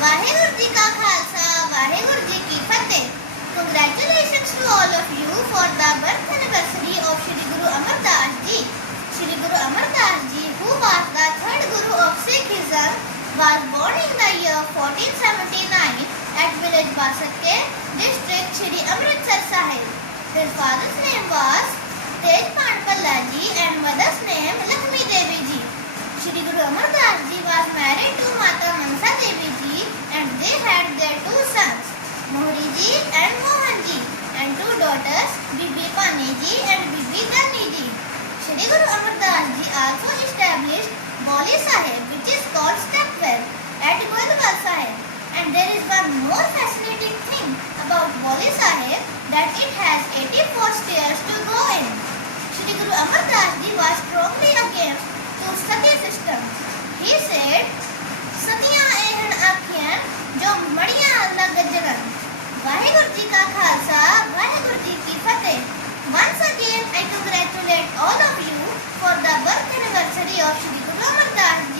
वाहेगुरु जी का खालसा वाहेगुरु जी की फतेह Congratulations to all of you for the birth anniversary of Shri Guru Amar Das ji. Shri Guru Amar Das ji, who was the third guru of Sikhism, was born in the year 1479 at village Basakke, district Shri Amritsar Sahib. His father's name was Tej Pandpalla ji and mother's name Lakshmi Devi ji. Shri Guru Amar Das ji was married to Mata Mansa Guru Amardas ji also established Boli Sahib which is called stepwell at Gurdwara Sahib. And there is one more fascinating thing about Boli Sahib that it has 84 stairs to go in. Shri Guru Amar Das ji was strongly against to Satya system. He said, Satya ehn akhiyan jo madiya Allah gajaran. Vaheguru ji ka khalsa antibiótico. Vamos dar